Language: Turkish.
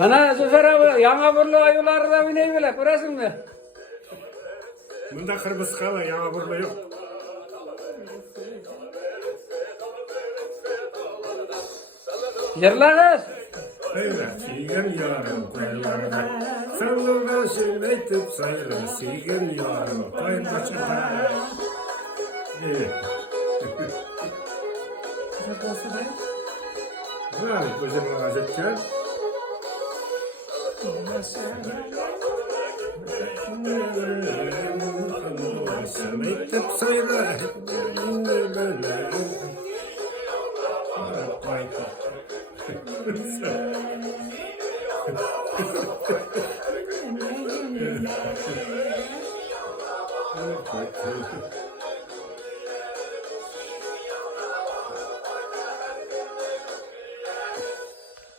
Ana Zafer abi yana burlu ayıları da bineyi bile görüyorsun mu? Bunda kırmızı kala yana burada yok. Yerler Öyle silgen yarım koylarına. Sallırda söyletip sayılır silgen yarım koy başına. Evet. Yani kocaman azetken. Söyletip sayılır.